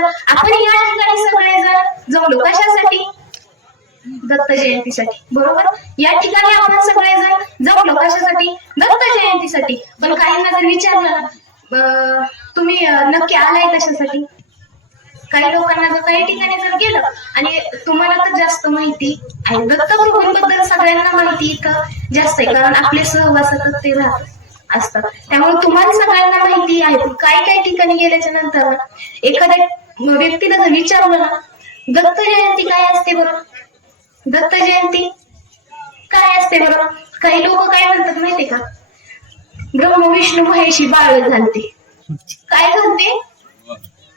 बरोबर. आपण या ठिकाणी सगळेजण जमलो कशासाठी? दत्त जयंतीसाठी, बरोबर. या ठिकाणी आपण सगळेजण जमलो कशासाठी? दत्त जयंतीसाठी. पण काहींना जर विचारलं तुम्ही नक्की आलाय कशासाठी, काही लोकांना जर काही ठिकाणी जर गेलं आणि तुम्हाला तर जास्त माहिती आहे दत्तप्रभूंबद्दल, सगळ्यांना माहिती इथं जास्त आहे, कारण आपले सहवासातच ते राहत असतात. त्यामुळे तुम्हाला सगळ्यांना माहिती आहे. काही काही ठिकाणी गेल्याच्या नंतर एखाद्या व्यक्तीला जर विचारलं ना, दत्त जयंती काय असते बरं, दत्त जयंती काय असते बरं, काही लोक काय म्हणतात माहितीये का, ब्रह्म विष्णू महेशी बाळ घालते. काय घालते?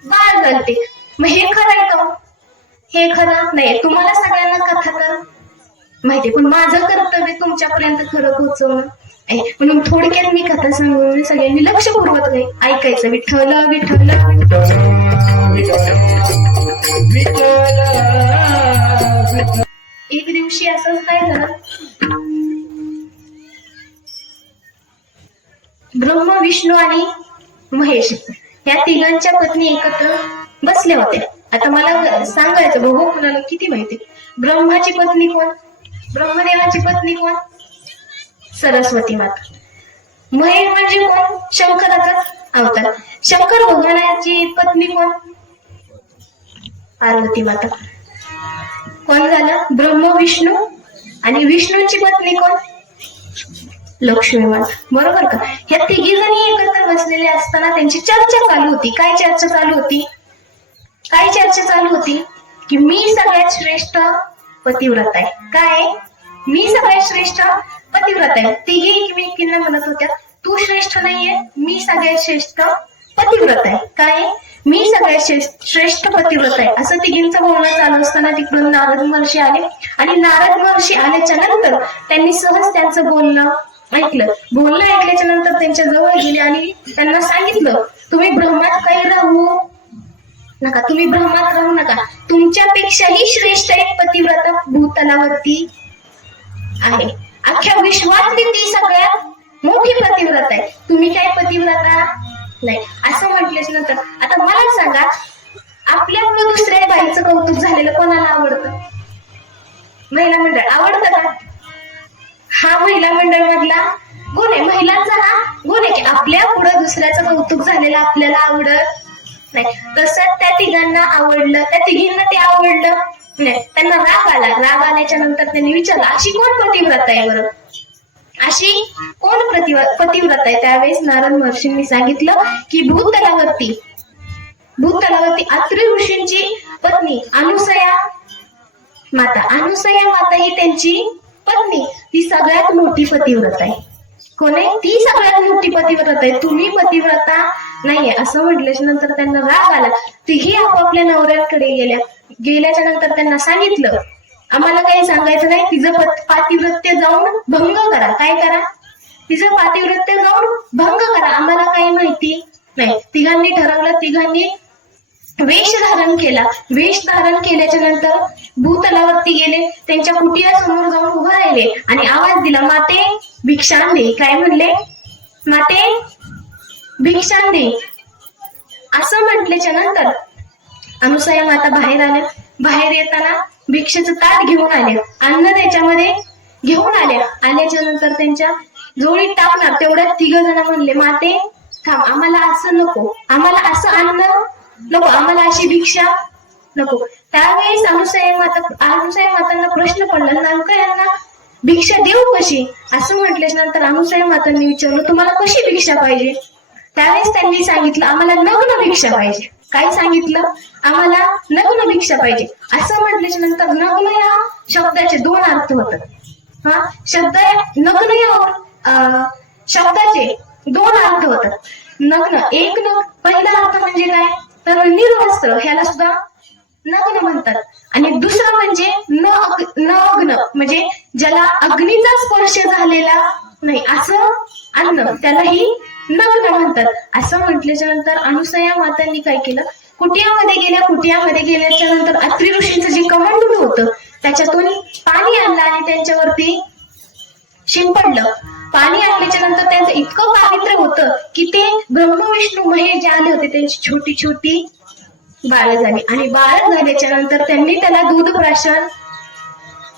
बाळ घालते. मग हे खरं आहे का? हे खरं नाही. तुम्हाला सगळ्यांना कथा तर माहिती, पण माझं कर्तव्य तुमच्यापर्यंत खरं पोहोचवणं आहे. म्हणून थोडक्यात मी कथा सांगून सगळ्यांनी लक्षपूर्वक ऐकायचं. विठ्ठल विठ्ठल एक दिवशी असंच काय झालं, ब्रह्म विष्णू आणि महेश या तिघांच्या पत्नी एकत्र बसल्या होत्या. आता मला सांगायचं बघू कुणाला किती माहिती. ब्रह्माची पत्नी कोण? ब्रह्मदेवाची पत्नी कोण? सरस्वती माता. महेश म्हणजे कोण? शंकराचा अवतार. शंकर भगवानाची पत्नी कोण? पार्वती माता. कोण झालं? ब्रह्म विष्णू. आणि विष्णूची पत्नी कोण? लक्ष्मी माता, बरोबर का. ह्या तिघी जणी एकत्र बसलेले असताना त्यांची चर्चा चालू होती. काय चर्चा चालू होती? काय चर्चा चालू होती? की मी सगळ्यात श्रेष्ठ पतिव्रत आहे. काय? मी सगळ्यात श्रेष्ठ पतिव्रत आहे. तिघी एकमेकींना म्हणत होत्या, तू श्रेष्ठ नाहीये, मी सगळ्यात श्रेष्ठ पतिव्रत आहे. काय? मी सगळ्यात श्रेष्ठ पतिव्रत आहे. असं तिघींचं बोलणं चालू असताना तिकडून नारद महर्षी आले. आणि नारद महर्षी आल्याच्या नंतर त्यांनी सहज त्यांचं बोलणं ऐकलं. बोलणं ऐकल्याच्या नंतर त्यांच्या जवळ गेले आणि त्यांना सांगितलं, तुम्ही भ्रमात काही राहू नका, तुम्ही भ्रमात राहू नका. तुमच्यापेक्षाही श्रेष्ठ एक पतिव्रता भूतलावरती आहे. अख्ख्या विश्वातली ती सगळ्यात मोठी पतिव्रता आहे. तुम्ही काय पतिव्रता नाही. असं म्हटल्याच्या नंतर आता मला सांगा, आपल्यामुळे दुसऱ्या बाईचं कौतुक झालेलं कोणाला आवडतं? महिला मंडळ आवडतं का? हा महिला मंडळ मधला गुण आहे. महिलांचा हा गुण आहे की आपल्या पुढे दुसऱ्याचं कौतुक झालेलं आपल्याला आवडत नाही. तसंच त्या तिघांना आवडलं, त्या तिघींना ते आवडलं नाही. त्यांना राग आला. राग आल्याच्या नंतर त्यांनी विचारलं, अशी कोण पतिव्रता आहे बरं, अशी कोण पतिव्रता आहे? त्यावेळेस नारद महर्षींनी सांगितलं की भूतलावरती अत्रि ऋषींची पत्नी अनुसया माता. अनुसया माता ही त्यांची पत्नी, ती सगळ्यात मोठी पतिव्रता आहे. कोण आहे? ती सगळ्यात मोठी पतिव्रता आहे. तुम्ही पतिव्रता नाहीये. असं म्हटल्याच्या नंतर त्यांना राग आला. तिघी आपापल्या नवऱ्यांकडे गेल्याच्या नंतर त्यांना सांगितलं, आम्हाला काही सांगायचं नाही, तिचं पातिव्रत्य जाऊन भंग करा. काय करा? तिचं पातिव्रत्य जाऊन भंग करा, आम्हाला काही माहिती नाही. तिघांनी ठरवलं. तिघांनी वेश धारण केला. वेश धारण केल्याच्या नंतर भूतलावरती गेले. त्यांच्या कुटियासमोर जाऊन उभा राहिले आणि आवाज दिला, माते भिक्षां दे. काय म्हणले? माते भिक्षां दे. असं म्हटल्याच्या नंतर अनुसया माता बाहेर आल्या. बाहेर येताना भिक्षेचं ताट घेऊन आले, अन्न त्याच्यामध्ये घेऊन आल्या. आल्याच्या नंतर त्यांच्या जोडीत टाकणार तेवढ्यात तिघ जण म्हणले, माते थांब, आम्हाला असं नको, आम्हाला असं अन्न नको, आम्हाला अशी भिक्षा नको. त्यावेळेस अनुसया मातांना प्रश्न पडला, नेमकं यांना भिक्षा देऊ कशी? असं म्हटल्याच्या नंतर अनुसया मातांनी विचारलं, तुम्हाला कशी भिक्षा पाहिजे? त्यावेळेस त्यांनी सांगितलं, आम्हाला नग्न भिक्षा पाहिजे. काय सांगितलं? आम्हाला नग्न भिक्षा पाहिजे. असं म्हटल्याच्या नंतर नग्न या शब्दाचे दोन अर्थ होतात. हा शब्द नग्न या शब्दाचे दोन अर्थ होतात. नग्न एक पहिला अर्थ म्हणजे काय तर निर्वस्त्र, ह्याला सुद्धा नग्न म्हणतात. आणि दुसरं म्हणजे नग्न म्हणजे ज्याला अग्नीचा स्पर्श झालेला नाही असं अन्न, त्यालाही नग्न म्हणतात. असं म्हटल्याच्या नंतर अनुसया मातांनी काय केलं, कुटियामध्ये गेल्या. कुटियामध्ये गेल्याच्या नंतर अत्रि ऋषींचं जे कमंडलू होतं त्याच्यातून पाणी आणलं आणि त्यांच्यावरती शिंपडलं. पाणी आणल्याच्या नंतर त्यांचं इतकं पावित्र्य होतं की ते ब्रह्म विष्णू महेश जे आले होते त्यांची छोटी छोटी बाळ झाली आणि बाळ झाल्याच्या नंतर त्यांनी त्याला दूध प्राशन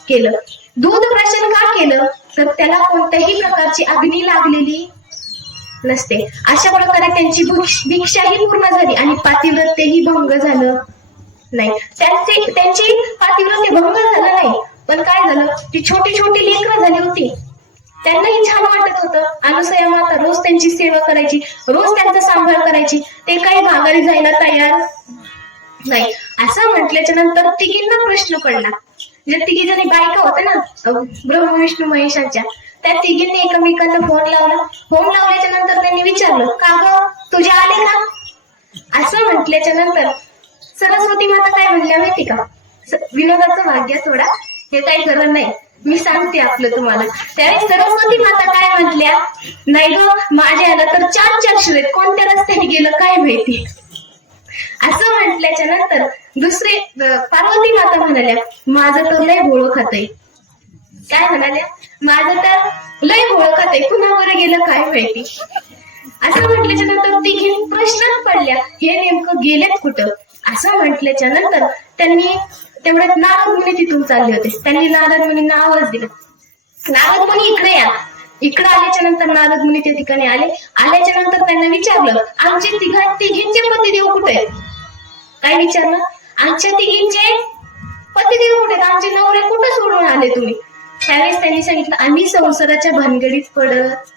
केलं. दूध प्राशन का केलं तर त्याला कोणत्याही प्रकारची अग्नी लागलेली नसते. अशा प्रकारे त्यांची भिक्षाही पूर्ण झाली आणि पातिव्रत्यही भंग झालं नाही. त्यांची पातिव्रत्य भंग झालं नाही, पण काय झालं, ती छोटी छोटी लेकरं झाली होती, त्यांनाही छान वाटत होतं. अनुसया माता रोज त्यांची सेवा करायची, रोज त्यांचा सांभाळ करायची. ते काही माघारी जायला तयार नाही. असं म्हटल्याच्या नंतर तिघींना प्रश्न पडला. जे तिघी जणी बायका होत्या ना ब्रह्म विष्णू महेशांच्या, त्या तिघींनी एकमेकांना फोन लावला. फोन लावल्याच्या नंतर त्यांनी विचारलं, का ग तुझे आले का? असं म्हटल्याच्या नंतर सरस्वती माता काय म्हणल्या माहिती का? विनोदाचं भाग्य थोडा, हे काही खरं नाही, मी सांगते आपलं तुम्हाला. त्यावेळेस सरस्वती माता काय म्हटल्या, नाही ग माझ्या याला तर 4 शिर, कोणत्या रस्त्याने गेलं काय माहिती. असं म्हटल्याच्या नंतर दुसरे पार्वती माता म्हणाल्या, माझं तर लय भोळं खातंय. काय म्हणाल्या, माझं तर लय भोळं खातंय, कुणावर गेलं काय माहिती. असं म्हटल्याच्या नंतर तिघी प्रश्नात पडल्या, हे नेमकं गेलेत कुठं. असं म्हटल्याच्या नंतर त्यांनी तेवढ्यात नारद मुनी तिथून चालले होते. त्यांनी नारद मुनींना आवाज दिला, नारद मुनी इकडे या. इकडे आल्याच्या नंतर नारद मुनी त्या ठिकाणी आले. आल्याच्या नंतर त्यांना विचारलं, आमचे तिघींचे पतिदेव कुठे आहेत? काय विचारलं, आमच्या तिघींचे पतिदेव कुठे आहेत, आमचे नवरे कुठे सोडून आले तुम्ही? त्यावेळेस त्यांनी सांगितलं, आम्ही संसाराच्या भानगडीत पडत.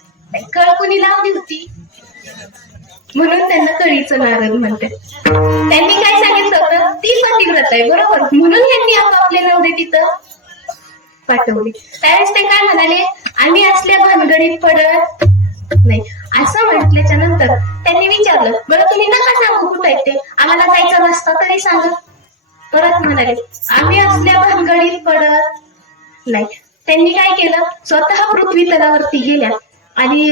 कळकुणी लावली होती म्हणून त्यांना कळीचं नारद म्हणतात. त्यांनी काय सांगितलं होतं, ती पतिव्रत आहे बरोबर, म्हणून त्यांनी आपापले नवरे तिथं पाठवले. त्यावेळेस ते काय म्हणाले, आम्ही असल्या भानगडीत पडत नाही. असं म्हटल्याच्या नंतर त्यांनी विचारलं, बरं तुम्ही नका सांगू कुठे आहेत ते, आम्हाला जायचा रस्ता तरी सांगा. परत म्हणाले, आम्ही असल्या भानगडीत पडत नाही. त्यांनी काय केलं, स्वतः पृथ्वी तलावरती गेल्या आणि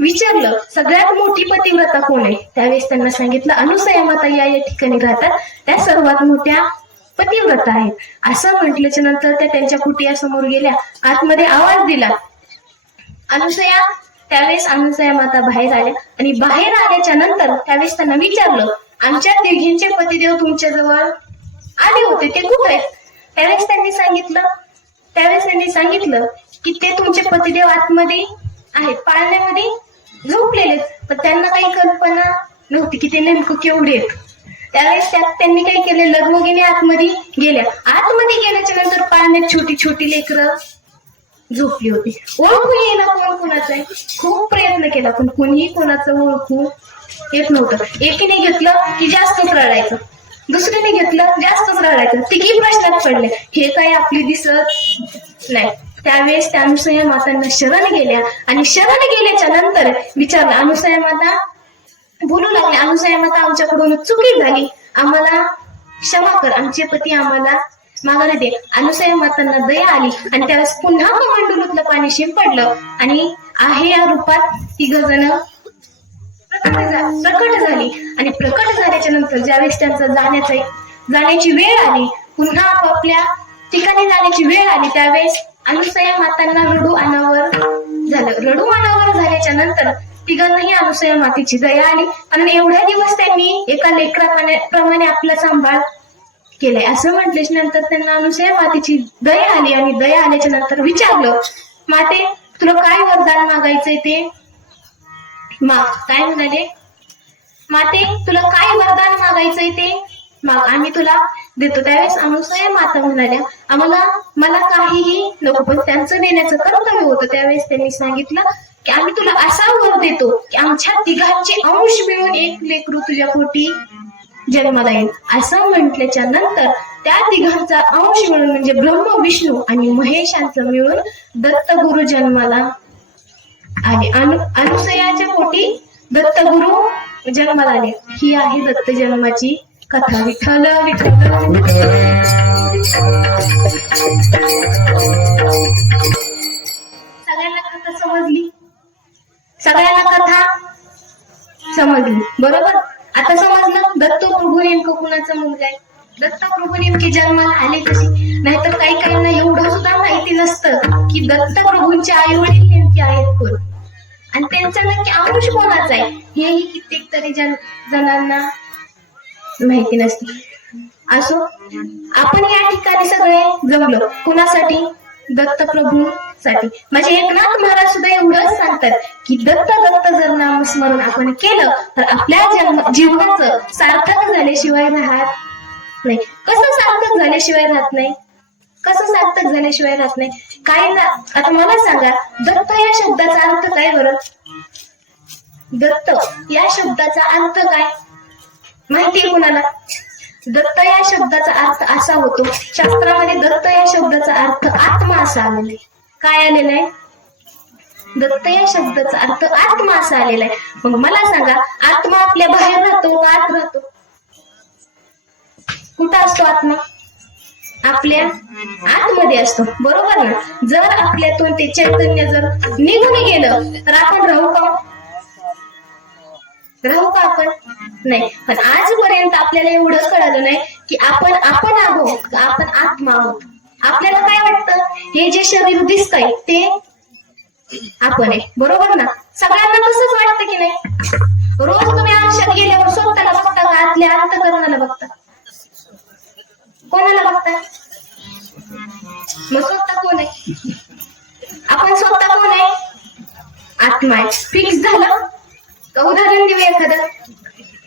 विचारलं, सगळ्यात मोठी पतिव्रता कोण आहे? त्यावेळेस त्यांना सांगितलं, अनुसया माता या ठिकाणी राहतात, त्या सर्वात मोठ्या पतिव्रता आहेत. असं म्हटल्याच्या नंतर त्या त्यांच्या कुटियासमोर गेल्या, आतमध्ये आवाज दिला, अनुसया. त्यावेळेस अनुसया माता बाहेर आल्या आणि बाहेर आल्याच्या नंतर त्यावेळेस त्यांना विचारलं, आमच्या तिघींचे पतिदेव तुमच्या जवळ आले होते, ते कुठे आहेत? त्यावेळेस त्यांनी सांगितलं की ते तुमचे पतिदेव आतमध्ये आहेत, पाळण्यामध्ये झोपलेले. पण त्यांना काही कल्पना नव्हती की ते नेमकं केवढे आहेत. त्यावेळेस त्यांनी काय केले, लगबगीने आतमध्ये गेल्या. आतमध्ये गेल्याच्या नंतर पाळण्यात छोटी छोटी लेकरं झोपली होती. ओळखून येईना कोण कोणाचं आहे. खूप प्रयत्न केला पण कोणीही कोणाचं ओळखू येत नव्हतं. एकीने घेतलं की जास्तच रडायचं, दुसरीने घेतलं जास्तच रडायचं. तिघी प्रश्नात पडले, हे काय आपली दिसत नाही. त्यावेळेस त्या अनुसया मातांना शरण गेल्या आणि शरण गेल्याच्या नंतर विचारलं, अनुसया माता बोलू लागले, अनुसया माता आमच्याकडून चुकी झाली, आम्हाला क्षमा कर, आमचे पती आम्हाला माघारी दे. अनुसया मातांना दया आली आणि त्यावेळेस पुन्हा कमंडलूतलं पाणी शिंपडलं आणि आहे या रूपात तिघ जण प्रकट झाली. आणि प्रकट झाल्याच्या नंतर ज्यावेळेस त्यांचा जाण्याची वेळ आली, पुन्हा आपापल्या ठिकाणी जाण्याची वेळ आली, त्यावेळेस अनुसया मातांना रडू अनावर झालं. रडू अनावर झाल्याच्या नंतर तिघांनाही अनुसया मातेची दया आली. कारण एवढ्या दिवस त्यांनी एका लेकराप्रमाणे आपला सांभाळ केलाय. असं म्हटल्याच्या नंतर त्यांना अनुसया मातेची दया आली आणि दया आल्याच्या नंतर विचारलं, माते तुला काय वरदान मागायचंय ते माग. काय म्हणाले, माते तुला काय वरदान मागायचंय ते माग, आम्ही तुला देतो. त्यावेळेस अनुसया माता म्हणाल्या, मला काहीही नको, पण त्यांचं देण्याचं कर्तव्य होतं. त्यावेळेस त्यांनी सांगितलं की आम्ही तुला असा वर देतो की आमच्या तिघांचे अंश मिळून एक लेकरू तुझ्या पोटी जन्माला येईल. असं म्हटल्याच्या नंतर त्या तिघांचा अंश मिळून म्हणजे ब्रह्म विष्णू आणि महेशांचं मिळून दत्तगुरु जन्माला आले. अनुसयाच्या पोटी दत्तगुरु जन्माला आले. ही आहे दत्त जन्माची कथा. विठ्ठल विठ्ठल. सगळ्यांना कथा समजली? सगळ्यांना कथा समजली बरोबर? आता समजलं दत्त प्रभू नेमकं कुणाचा मुलगा आहे, दत्त प्रभू नेमके जन्माला आले कसे. नाहीतर काही काहींना एवढं सुद्धा माहिती नसतं की दत्त प्रभूंचे आई वडील नेमके आहेत कोण आणि त्यांचा नक्की अंश कोणाचा आहे, हेही कित्येक तरी जणांना माहिती नसते. असो, आपण या ठिकाणी सगळे जमलो कुणासाठी? दत्तप्रभूसाठी. म्हणजे एकनाथ महाराज सुद्धा एवढंच सांगतात की दत्त दत्त जर नामस्मरण आपण केलं तर आपल्या जीवनाचं सार्थक झाल्याशिवाय राहत नाही. कसं सार्थक झाल्याशिवाय राहत नाही? कसं सार्थक झाल्याशिवाय राहत नाही? काय ना, आता मला सांगा, दत्त या शब्दाचा अर्थ काय बरं? दत्त या शब्दाचा अर्थ काय माहितीये कुणाला? दत्त या शब्दाचा अर्थ असा होतो, शास्त्रामध्ये दत्त या शब्दाचा अर्थ आत्मा असा आलेला आहे. काय आलेला आहे? दत्त या शब्दाचा अर्थ आत्मा असा आलेला आहे. मग मला सांगा, आत्मा आपल्या बाहेर राहतो का आत राहतो? कुठं असतो आत्मा? आपल्या आतमध्ये असतो, बरोबर ना? जर आपल्यातून ते चैतन्य जर निघून गेलं तर आपण राहू का? राहू का आपण? नाही. पण आजपर्यंत आपल्याला एवढं कळालं नाही की आपण आहोत, आपण आत्मा आहोत. आपल्याला काय वाटतं? हे जे शरीर दिसतंय ते आपण आहे, बरोबर ना? सगळ्यांना तसंच वाटतं की नाही? रोज तुम्ही आयुष्यात गेल्यावर स्वतःला बघता का? आतल्या अंतःकरणाला बघता? कोणाला बघता? मग स्वतः कोण आहे? आपण स्वतः कोण आहे? आत्मा आहे. फिक्स झालं? उदाहरण देऊ एखादं.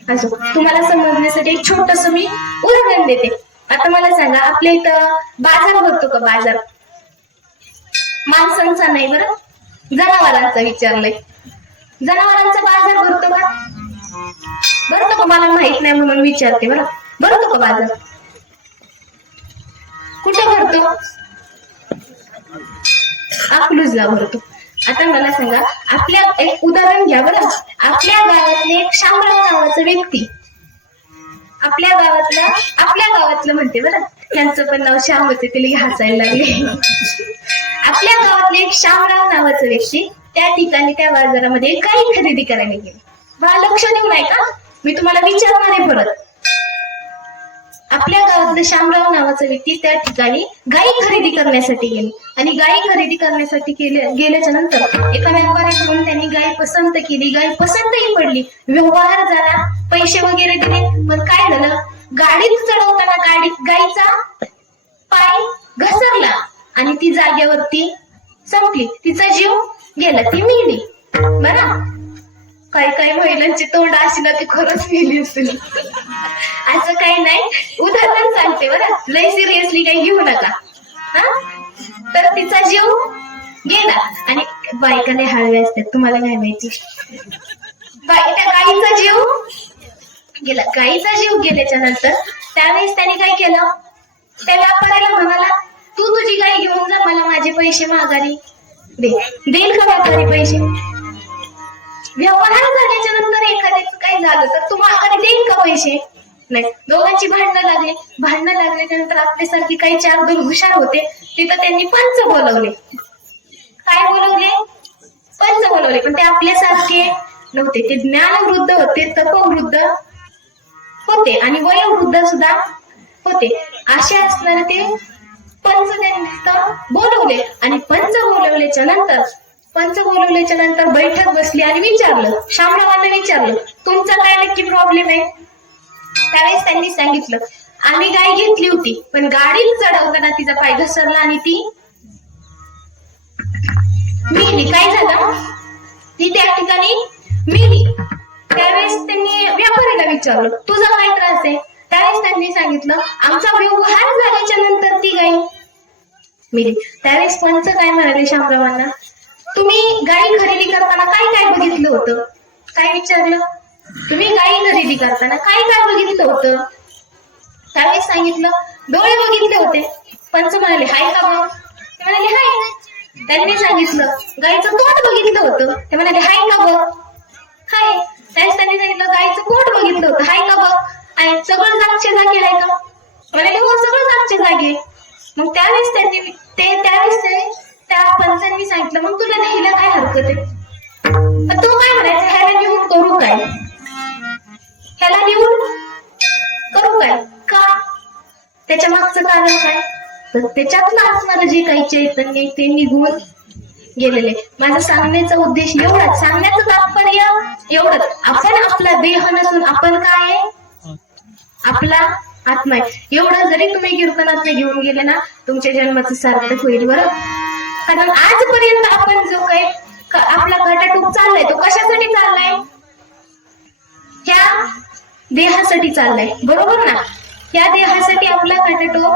असो, तुम्हाला समजण्यासाठी एक छोटस मी उदाहरण देते. आता मला सांगा, आपल्या इथं बाजार भरतो का? बाजार माणसांचा नाही बरं, जनावरांचा विचारलंय. जनावरांचा बाजार भरतो का? भरतो का? मला माहित नाही म्हणून विचारते बरं. भरतो का बाजार? कुठं भरतो? अकलूजला भरतो. आता मला सांगा, आपल्या एक उदाहरण घ्या बरं. आपल्या गावातले एक शामराव नावाचा व्यक्ती, आपल्या गावातलं म्हणते बरं, त्यांचं पण नाव श्याम होते, तिला हसायला लागले. आपल्या गावातले एक शामराव नावाचा व्यक्ती त्या ठिकाणी त्या बाजारामध्ये गाई खरेदी करायला गेले. मला लक्ष देऊ नाही का? मी तुम्हाला विचारणार आहे परत. आपल्या गावातलं शामराव नावाचा व्यक्ती त्या ठिकाणी गाई खरेदी करण्यासाठी गेले आणि गाई खरेदी करण्यासाठी गेल्याच्या नंतर एका व्यापाऱ्याकडून त्यांनी गाय पसंत केली. गाय पसंतही पडली, व्यवहार झाला, पैसे वगैरे दिले. पण काय झालं? गाडीत चढवताना गायीचा पाय घसरला आणि ती जागेवरती संपली. तिचा जीव गेला, ती मेली. बरं, काही महिलांची तोंड अशी ना, ती खरंच मेली असेल. असं काही नाही, उदाहरण सांगते बरं, लय सिरियसली काही घेऊ नका. हा, तर तिचा जीव गेला आणि बायकाने हळवे असतात, तुम्हाला काय माहिती? त्या गाईचा जीव गेला. गाईचा जीव गेल्याच्या नंतर त्यावेळेस त्याने काय केलं? त्या व्यापाऱ्याला म्हणाला, तू तुझी गाय घेऊन जा, मला माझे पैसे माघारी दे. देईल का व्यापारी पैसे? व्यवहार झाल्याच्या नंतर एखाद्याचं काय झालं तर तू माघारी देईल का पैसे? नाही. दोघांची भांडणं लागल्याच्या नंतर आपल्यासारखी काही 4 हुशार होते, तिथं त्यांनी पंच बोलवले. काय बोलवले? पंच बोलवले. पण ते आपल्यासारखे नव्हते, ते ज्ञानवृद्ध होते, तपवृद्ध होते आणि वयोवृद्ध सुद्धा होते. असे असणारे ते पंच त्यांनी बोलवले आणि पंच बोलवल्याच्या नंतर बैठक बसली आणि विचारलं, शामरावांना विचारलं, तुमचा काय नक्की प्रॉब्लेम आहे? त्यावेळेस त्यांनी सांगितलं, आम्ही गाय घेतली होती, पण गाडीत चढवताना तिचा पाय घसरला आणि ती मेली. काय झालं? ती त्या ठिकाणी मेली. त्यावेळेस त्यांनी व्यापाऱ्याला विचारलं, तुझा काय त्रास आहे? त्यावेळेस त्यांनी सांगितलं, आमचा व्यवहार झाल्याच्या नंतर ती गाय मेली. त्यावेळेस पंच काय म्हणाले शामरावांना, तुम्ही गाई खरेदी करताना काय काय बघितलं होतं? काय विचारलं? तुम्ही गाई खरेदी करताना काय काय बघितलं होतं? त्यावेळेस सांगितलं, डोळे बघितले होते. पंच म्हणाले, हाय का मग? ते म्हणाले, हाय. त्यांनी सांगितलं, गाईचं तोंड बघितलं होतं. ते म्हणाले, हाय का बघ? हाय. त्यावेळेस त्यांनी सांगितलं, गाईचं पोट बघितलं होतं. हाय का बघ? आहे. सगळं जागच्या जागी आहे का? म्हणाले, हो, सगळं जागच्या जागी. मग त्यावेळेस त्या पंचांनी सांगितलं, मग तुला न्यायला काय हरकत आहे? तो काय म्हणायचं, ह्याला नेऊन करू काय? ह्याला नेऊन करू काय? का? त्याच्या मागचं कारण काय? तर त्याच्यातलं असणारं जे काही चैतन्य ते निघून गेलेले. माझा सांगण्याचा उद्देश एवढाच, सांगण्याचं तात्पर्य एवढंच, आपण आपला देह नसून आपण काय आहे? आपला आत्मा आहे. एवढं जरी तुम्ही कीर्तनात घेऊन गेले ना, तुमच्या जन्माचं सार्थक होईल बरं. कारण आजपर्यंत आपण जो काही आपला खटाटोप चाललाय तो कशासाठी चाललाय? ह्या देहासाठी चाललाय, बरोबर ना? ह्या देहासाठी आपला खटाटोप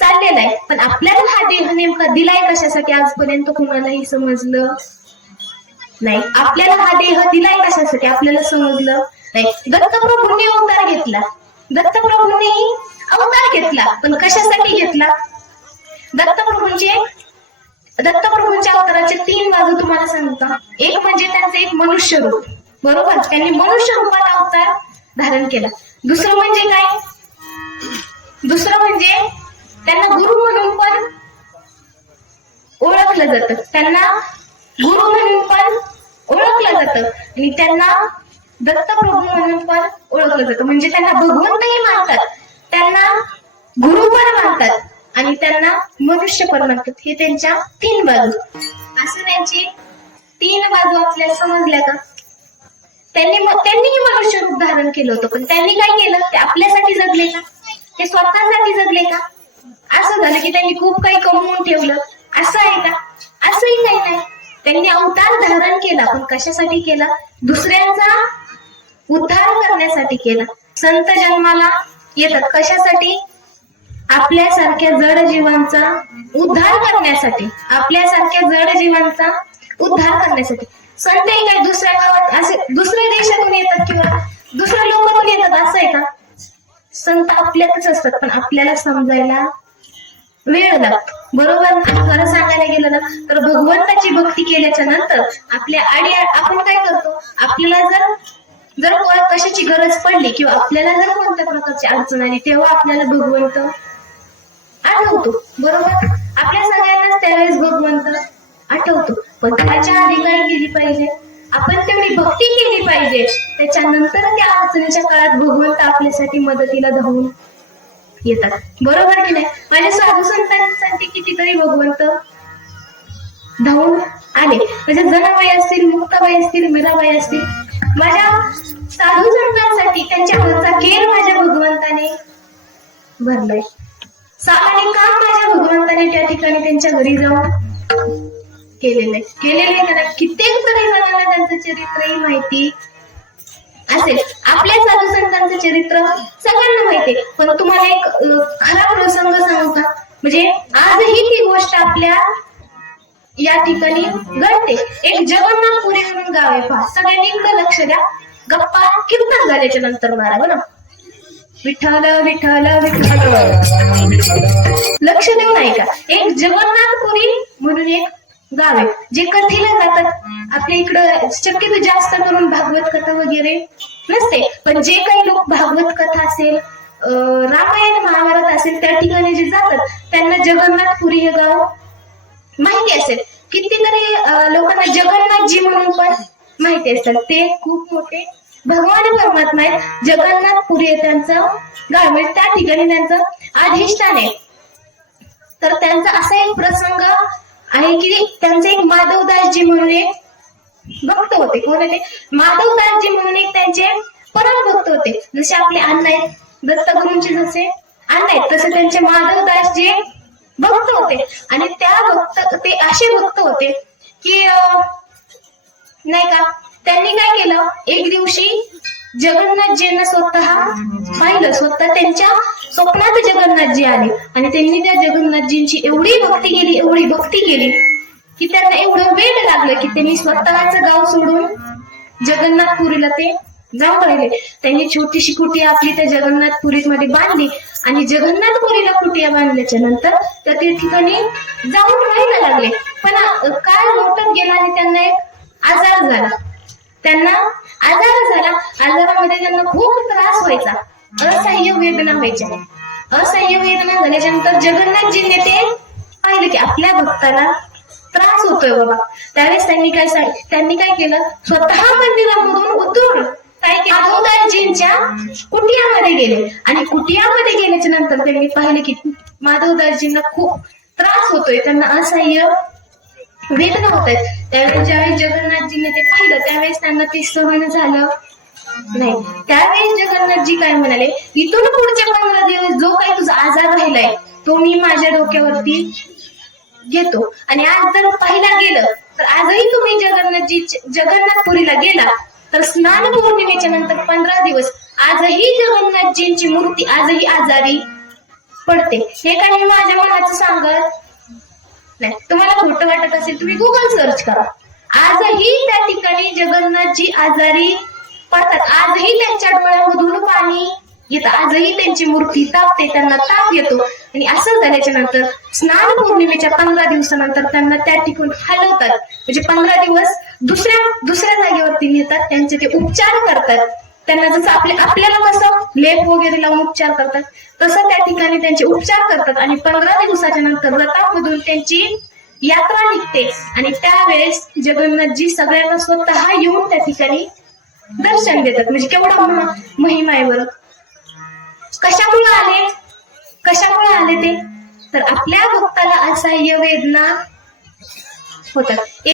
चाललेला आहे. पण आपल्याला हा देह नेमका दिलाय कशासाठी आजपर्यंत कुणालाही समजलं नाही. आपल्याला हा देह दिलाय कशासाठी आपल्याला समजलं नाही. दत्तप्रभूंनी अवतार घेतला, दत्तप्रभूंनी अवतार घेतला, पण कशासाठी घेतला? दत्तप्रभूंच्या अवताराचे 3 बाजू तुम्हाला सांगता. एक म्हणजे त्यांचं एक मनुष्य रूप, बरोबर? त्यांनी मनुष्य रूपात अवतार धारण केला. दुसरं म्हणजे काय? दुसरं म्हणजे त्यांना गुरु म्हणून पण ओळखलं जातं. त्यांना गुरु म्हणून पण ओळखलं जातं आणि त्यांना दत्तप्रभू म्हणून पण ओळखलं जातं. म्हणजे त्यांना भगवंतही मानतात, त्यांना गुरु पण मानतात आणि त्यांना मनुष्य पण मानतात. हे त्यांच्या 3 बाजू. असं त्यांची 3 बाजू आपल्याला समजल्या का? त्यांनीही मनुष्य रूप धारण केलं होतं, पण त्यांनी काय केलं? ते आपल्यासाठी जगले का? ते स्वतःसाठी जगले का? असं झालं की त्यांनी खूप काही कमवून ठेवलं, असं आहे का? असंही काही नाही. त्यांनी अवतार धारण केला, पण कशासाठी केला? दुसऱ्यांचा उद्धार करण्यासाठी केला. संत जन्माला येतात कशासाठी? आपल्यासारख्या जड जीवांचा उद्धार करण्यासाठी, आपल्यासारख्या जड जीवांचा उद्धार करण्यासाठी. संत काय दुसऱ्या गावात असे दुसऱ्या देशातून येतात किंवा दुसऱ्या लोकांतून येतात असं आहे का? संत आपल्यातच असतात, पण आपल्याला समजायला वेळ लागतो, बरोबर? खरं सांगायला गेलं ना तर भगवंताची भक्ती केल्याच्या नंतर आपल्या आपण काय करतो? आपल्याला जर कशाची गरज पडली किंवा आपल्याला जर कोणत्या प्रकारची अडचण आली तेव्हा आपल्याला भगवंत आठवतो, बरोबर? आपल्या सगळ्यांनाच त्यावेळेस भगवंत आठवतो. पण त्याच्या आधी काय केली पाहिजे? आपण तेवढी भक्ती केली पाहिजे. त्याच्यानंतर त्या अडचणीच्या काळात भगवंत आपल्यासाठी मदतीला धावून येतात, बरोबर की नाही? माझ्या साधू संतांसाठी कितीतरी भगवंत धावून आले. म्हणजे जनाबाई असतील, मुक्ताबाई असतील, मीराबाई असतील, माझ्या साधू संतांसाठी त्यांच्या घरचा केर माझ्या भगवंताने भरलाय. सामान्य काम माझ्या भगवंताने त्या ठिकाणी त्यांच्या घरी जाऊन केलेलं आहे. कित्येक तरी जणांना त्यांचं चरित्रही माहिती असेल. आपल्या साधू संतांचं चरित्र सगळ्यांना माहिती आहे, पण तुम्हाला एक खरा प्रसंग सांगू का? म्हणजे आजही ती गोष्ट आपल्या या ठिकाणी घडते. एक जगन्नाथपुरी म्हणून गाव आहे, पहा. सगळ्यांनी इकडे लक्ष द्या. गप्पा कीर्तन झाल्याच्या नंतर मारा बरं. विठ्ठल विठ्ठल विठ्ठल लक्ष देऊ नाही का? एक जगन्नाथपुरी म्हणून एक गाव आहे, जे कथेला जातात. आपल्या इकडं शक्यतो जास्त करून भागवत कथा वगैरे नसते, पण जे काही लोक भागवत कथा असेल, रामायण महाभारत असेल, त्या ठिकाणी जे जातात त्यांना जगन्नाथपुरी हे गाव माहिती असेल. कितीतरी लोकांना जगन्नाथजी म्हणून पण माहिती असतात. ते खूप मोठे भगवान परमात्मा आहेत. जगन्नाथपुरी हे त्यांचं गाव आहे, त्या ठिकाणी त्यांचं अधिष्ठान आहे. तर त्यांचा असा एक प्रसंग आहे की त्यांचे एक माधवदासजी म्हणून एक भक्त होते. कोण होते? माधवदासजी म्हणून एक त्यांचे परम भक्त होते. जसे आपले अण्णा आहेत, दत्तगुरूंचे जसे अण्णा आहेत, तसे त्यांचे माधवदासजी भक्त होते. आणि ते असे भक्त होते की नाही का, त्यांनी काय केलं? एक दिवशी जगन्नाथजींना स्वतः पाहिलं. स्वतः त्यांच्या स्वप्नात जगन्नाथजी आले आणि त्यांनी त्या जगन्नाथजींची एवढी भक्ती केली की त्यांना एवढं वेळ लागलं की त्यांनी स्वतःचं गाव सोडून जगन्नाथपुरीला ते जाऊन राहिले. त्यांनी छोटीशी कुटिया आपली त्या जगन्नाथपुरीमध्ये बांधली आणि जगन्नाथपुरीला कुटिया बांधल्याच्या नंतर त्या ठिकाणी जाऊन राहायला लागले. पण काळ मोठत गेला आणि त्यांना एक आजार झाला. आजारामध्ये त्यांना खूप त्रास व्हायचा, असह्य वेदना व्हायच्या. असह्य वेदना झाल्याच्या नंतर जगन्नाथजींनी ते पाहिलं की आपल्या भक्ताला त्रास होतोय बाबा. त्यावेळेस त्यांनी काय केलं? स्वतः मंदिरामधून उतरून काय केलं? माधवदासजींच्या कुटियामध्ये गेले आणि कुटियामध्ये गेल्याच्या नंतर त्यांनी पाहिलं की माधवदासजींना खूप त्रास होतोय, त्यांना असह्य वेदना होत आहेत. त्यावेळेस ज्यावेळेस जगन्नाथजींनी ते पाहिलं त्यावेळेस त्यांना ते सहन झालं नाही. त्यावेळेस जगन्नाथजी काय म्हणाले, इथून पुढचे 15 दिवस जो काही तुझा आजार राहिलाय तो मी माझ्या डोक्यावरती घेतो. आणि आज जर पाहिला गेलं तर आजही तुम्ही जगन्नाथपुरीला गेला तर स्नान पौर्णिमेच्या नंतर 15 दिवस आजही जगन्नाथजींची मूर्ती आजही आजारी पडते. हे काही मी माझ्या मनाचं सांगत नाही. तुम्हाला खोटं वाटत असेल तुम्ही गुगल सर्च करा. आजही त्या ठिकाणी जगन्नाथजी आजारी पडतात. आजही त्यांच्या डोळ्यामधून पाणी येतं. आजही त्यांची मूर्ती तापते, त्यांना ताप येतो. आणि असं झाल्याच्या नंतर स्नान पौर्णिमेच्या 15 दिवसानंतर त्यांना त्या ठिकाणी हलवतात. म्हणजे 15 दिवस दुसऱ्या जागेवरती नेतात. त्यांचे ते उपचार करतात. त्यांना जसं आपल्याला कसं लेप वगैरे लावून उपचार करतात तसं त्या ठिकाणी त्यांचे उपचार करतात. आणि 15 दिवसाच्या नंतर रथामधून त्यांची यात्रा निघते. आणि त्यावेळेस जगन्नाथजी सगळ्यांना स्वतः येऊन त्या ठिकाणी दर्शन देतात. म्हणजे केवढा महिमा आहे बरं. कशामुळे आले ते तर आपल्या भक्ताला असह्य वेदना होतात.